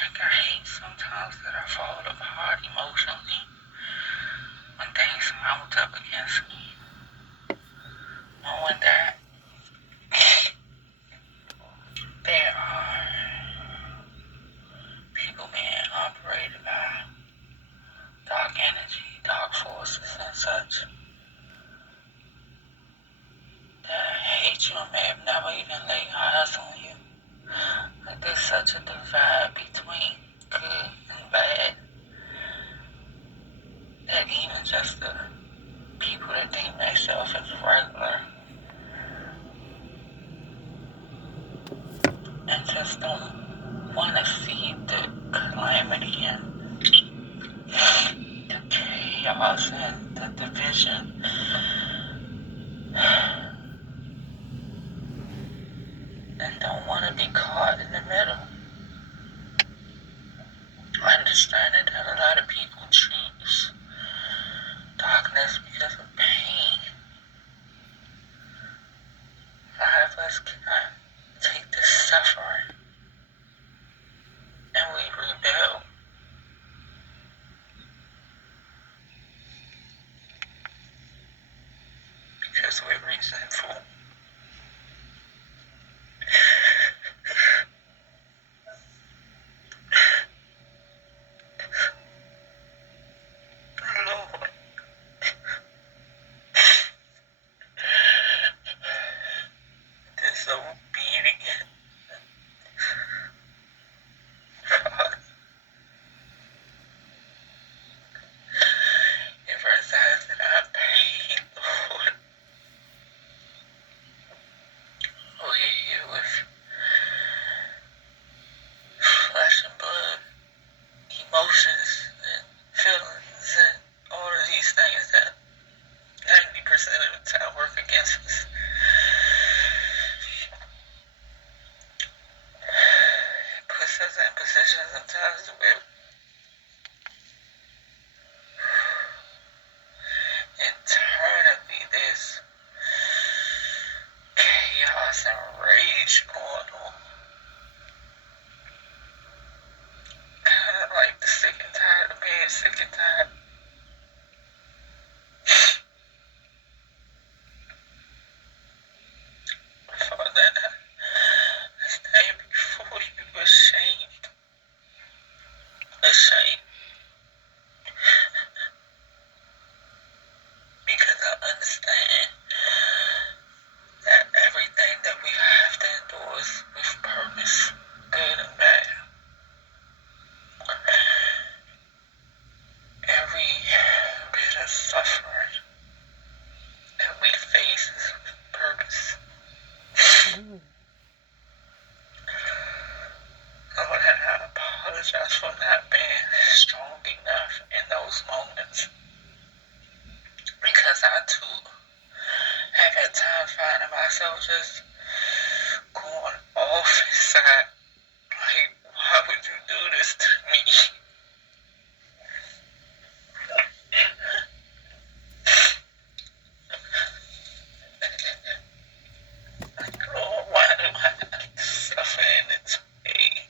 Like, I hate sometimes that I fall apart emotionally when things mount up against me. Knowing that there are people being operated by dark energy, dark forces, and such that hate you and may have never even laid eyes on you. Like, there's such a divide between good and bad that even just the people that think themselves as regular and just don't want to see the calamity and the chaos and the division. And don't want to be caught in the middle. Understanding that a lot of people choose darkness because of pain. A lot of us cannot take this suffering and we rebel because we're resentful. Lord, disobedient. Father, emphasize that our pain, Lord. We're here with flesh and blood, emotions and feelings and all of these things that 90% of the time work against us. It puts us in positions sometimes where internally there's chaos and rage going on. Kind of like the sick and tired of being sick and tired. Father, I stand before you ashamed. Ashamed. Because I understand that everything that we have to endure is with purpose, good and bad. Every bit of suffering that we face is with purpose. Lord, and I apologize for not being strong enough in those moments. Because I too have at times finding myself just going off inside. Like, why would you do this to me? Lord, why do I have to suffer in its way?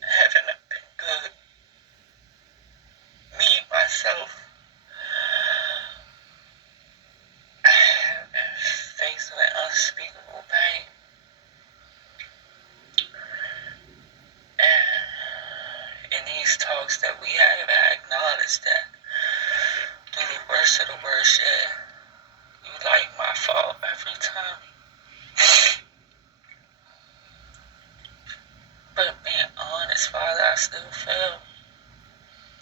Haven't been good. Me, myself, I have been faced with unspeakable pain. And in these talks that we have, I acknowledge that through the worst of the worst, yeah, you like my fault every time. But being honest, Father, I still fail.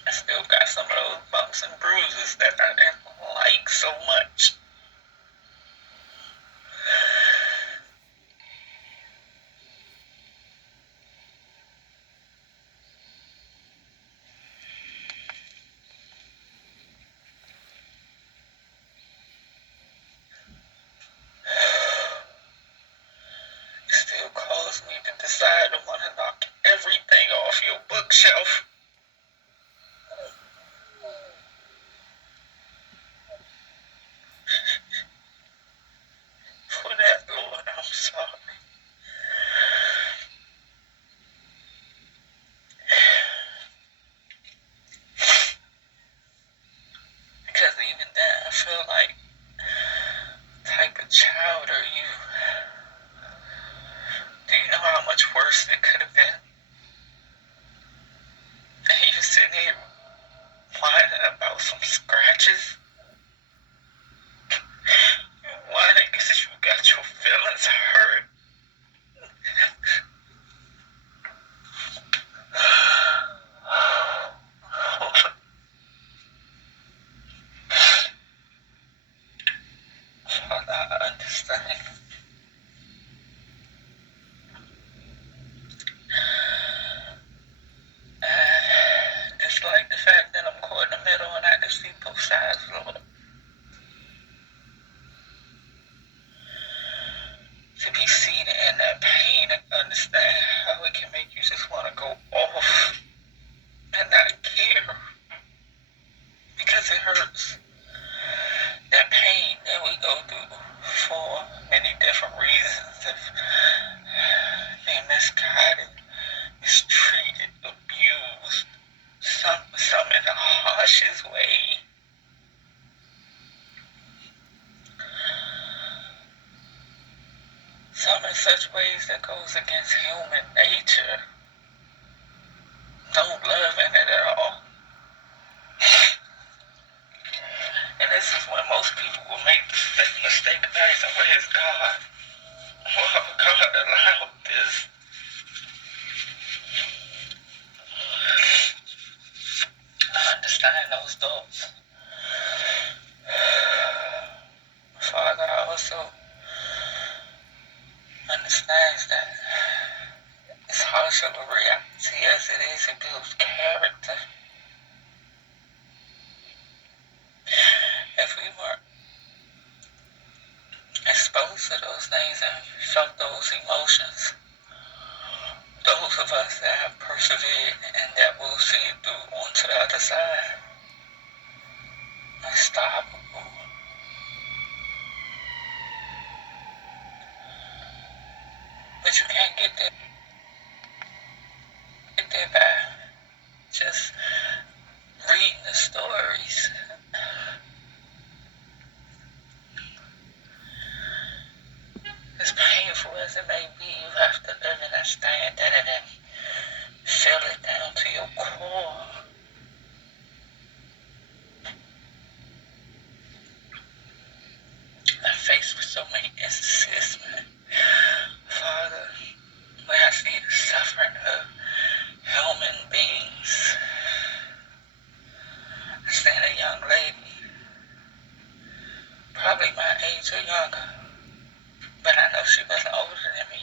I still got some of those bumps and bruises that I didn't like so much. It still causes me to decide to want to knock everything off your bookshelf. For feel like type of child are you? Do you know how much worse it could have been? And you sitting here whining about some scratches? You whining because you got your feelings hurt. Father, I understand. Dislike the fact that I'm caught in the middle and I can see both sides, Lord. To be seated in that pain and understand how it can make you just want to go off and not care because it hurts. That pain that we go through for many different reasons of being misguided, mistreated, abused, some in the harshest way. Some in such ways that goes against human nature. Don't love in it at all. And this is when most people will make the mistake of asking, where's God? Well, God allowed this. I understand those thoughts. Father also understands that as harsh of a reality as it is, it builds character. If we weren't exposed to those things and felt those emotions, those of us that have persevered and that will see it through onto the other side, unstoppable. But you can't get there by just reading the stories. As painful as it may be, you have to live and understand that and feel it down to your core. I'm faced with so many instances, man. Father, where I see the suffering of human beings. I seen a young lady, probably my age or younger, but I know she wasn't older than me,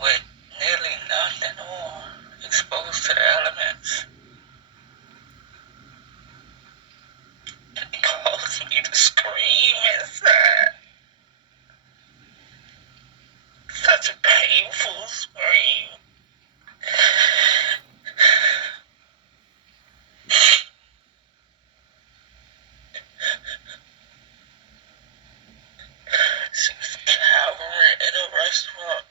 with nearly nothing on, exposed to the elements. It caused me to scream inside. Such a painful scream. She was cowering in a restaurant,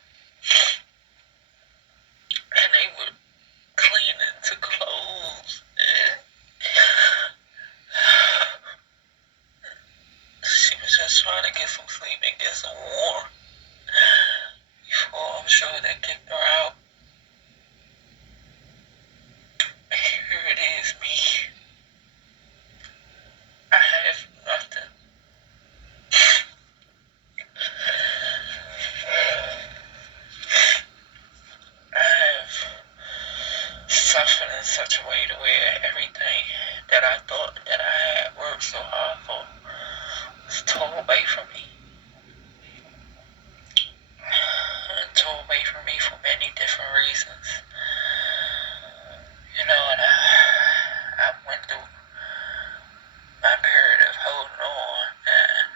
and they were cleaning to clothes. She was just trying to get some sleep and get some warmth before I'm sure they kicked her out. Here it is, me. I have nothing. I have suffered in such a way to where everything that I thought that I had worked so hard for was torn away from me. Torn away from me for many different reasons. You know, and I went through my period of holding on and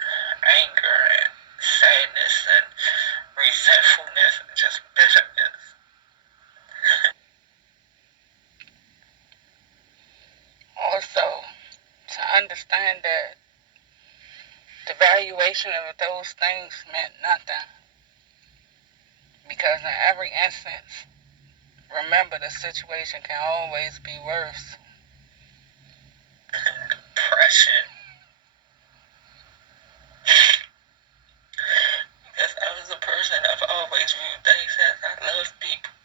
anger and sadness and resentfulness and just bitterness. Also, to understand that the valuation of those things meant nothing. Because in every instance, remember the situation can always be worse. Depression, person I've always viewed things as I love people.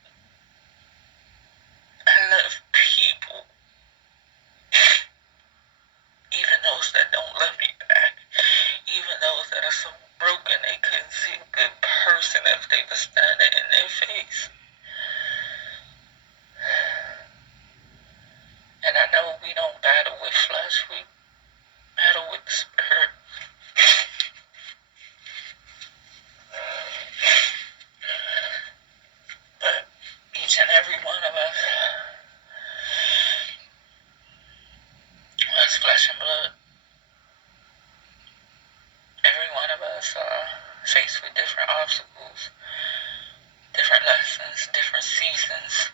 I love people. Even those that don't love me back. Even those that are so broken they couldn't see a good person if they were standing in their face. And I know we don't battle with flesh, we battle with the spirit. But each and every one of us was flesh and blood. Every one of us are faced with different obstacles, different lessons, different seasons.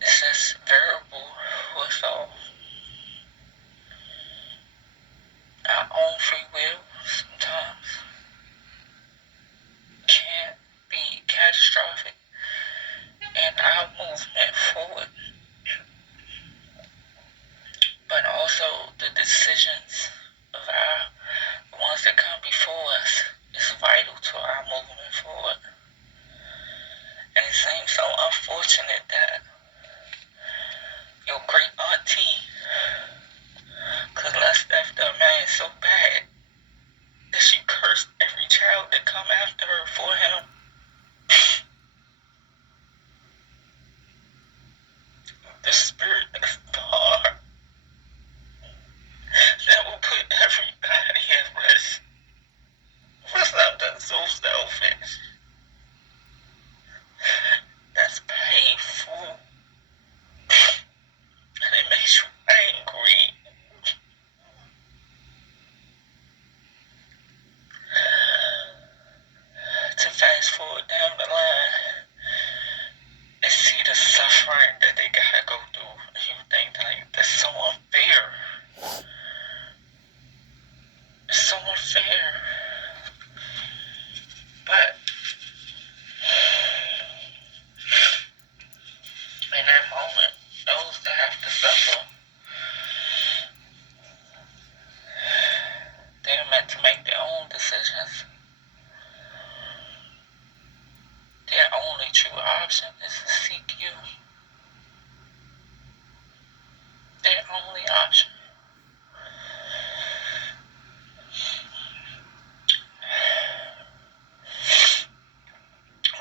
It's just variable with all. Our own free will sometimes can be catastrophic in our movement forward. But also the decisions of the ones that come before us is vital to our movement forward. And it seems so unfortunate that your great auntie could lust after a man so bad that she cursed every child that come after her for him. The spirit that's far that will put everybody at risk for something so selfish. That's painful. And it makes you angry. To fast forward down the line and see the suffering that they gotta go through, and you think like that's so unfair. It's so unfair. But in that moment, those that have to suffer, they're meant to make their own decisions. Their only true option is to seek you. Their only option.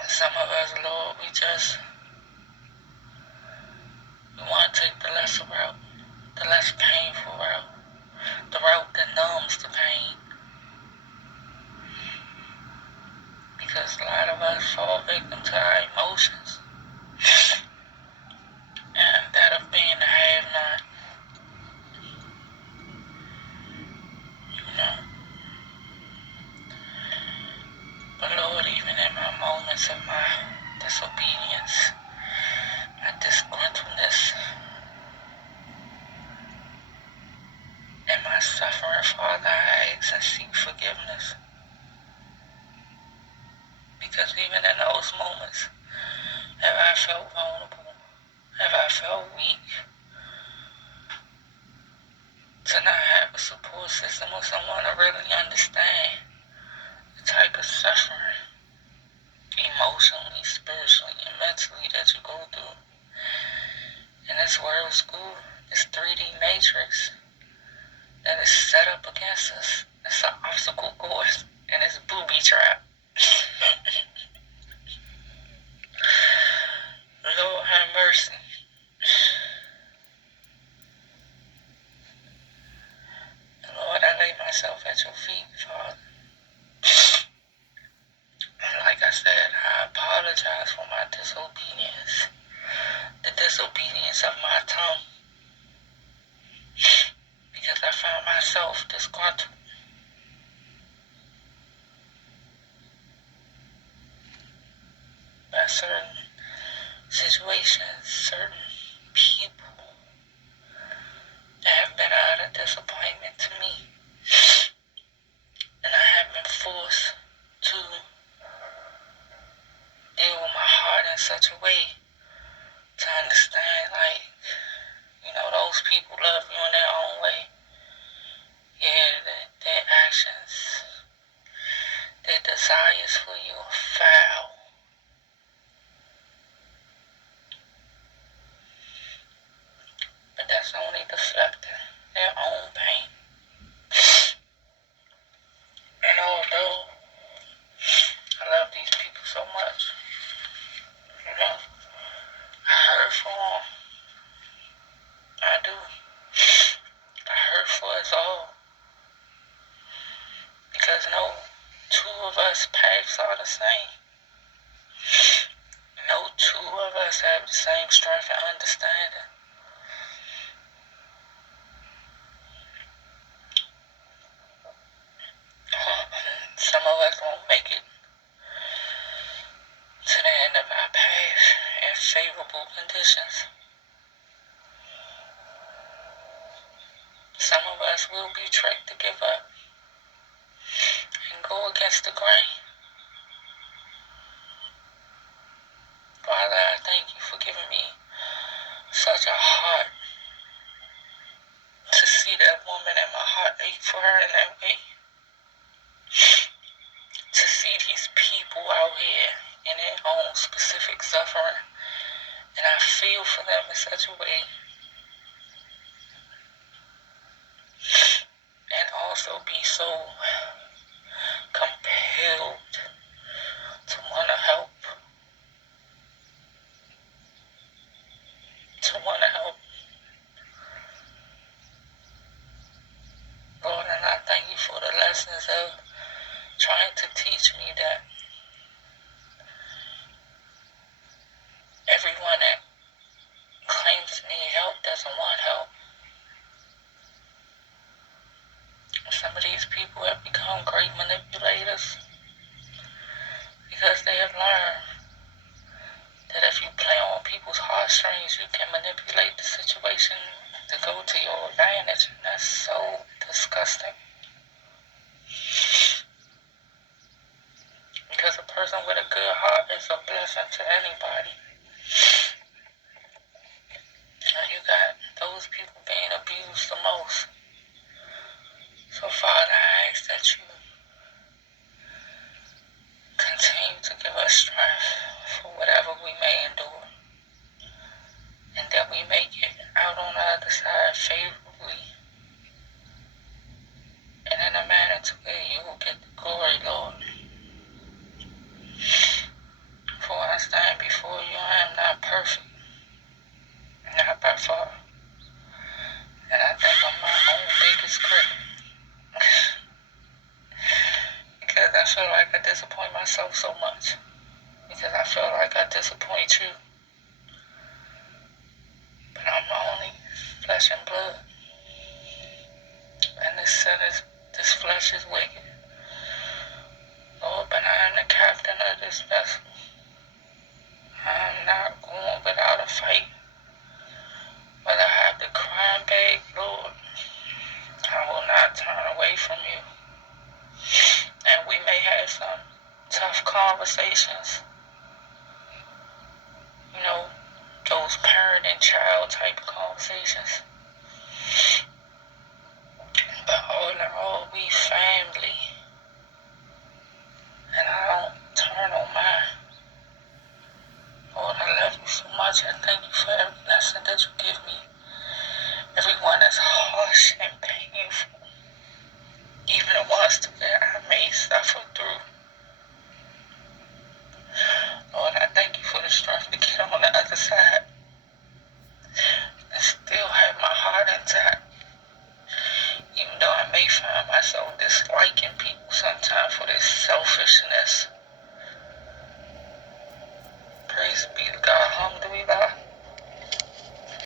Some of us, Lord, we want to take the lesser route, the less painful route, the route that numbs the pain. Because a lot of us fall victim to our emotions. And that of being the have-not. You know. But Lord, even in my moments of my disobedience, my disgruntledness, and my suffering, Father, I ask and seek forgiveness. Because even in those moments, have I felt vulnerable? Have I felt weak? To not have a support system or someone to really understand the type of suffering, emotionally, spiritually, and mentally that you go through. In this world school, this 3D matrix that is set up against us. It's an obstacle course, and it's booby trap. Lord have mercy. Lord, I lay myself at your feet, Father. Like I said, I apologize for my disobedience. The disobedience of my tongue. Because I found myself disgruntled. By certain situations, certain people that have been out of disappointment to me. And I have been forced to deal with my heart in such a way to understand, like, you know, those people love you in their own way. Yeah, their actions, Their desires for you are foul. But that's only deflecting their own pain. And although I love these people so much, you know, I hurt for them. I do. I hurt for us all. Because no two of us paths are the same. No two of us have the same strength and understanding. Some of us won't make it to the end of our path in favorable conditions. Some of us will be tricked to give up and go against the grain. Father, I thank you for giving me such a heart to see that woman and my heart ache for her in that way. To see these people out here in their own specific suffering, and I feel for them in such a way, and also be so compelled to want to help, Lord, and I thank you for the lessons of trying to teach me that everyone that claims to need help doesn't want help. Some of these people have become great manipulators because they have learned that if you play on people's heartstrings, you can manipulate the situation to go to your advantage, and that's so disgusting. Because a person with a good heart is a blessing to anybody. And you got those people being abused the most. So Father, I ask that you continue to give us strength for whatever we may endure, and that we may get out on the other side favorably and in a manner to where you will get the glory, Lord. For I stand before you, I am not perfect, not by far, and I think I'm my own biggest critic. Because I feel like I disappoint myself so much. Because I feel like I disappoint you. But I'm only flesh and blood. And this flesh is wicked. Lord, but I am the captain of this vessel. I am not going without a fight. Whether I have to cry and beg, Lord, I will not turn away from you. And we may have some tough conversations. You know, those parent and child type of conversations. But all in all, we family. And I don't turn on mine. Lord, I love you so much. I thank you for every lesson that you give me. Everyone is harsh and painful. Even the ones that I may suffer through. Lord, I thank you for the strength to get on the other side and still have my heart intact. Even though I may find myself disliking people sometimes for their selfishness.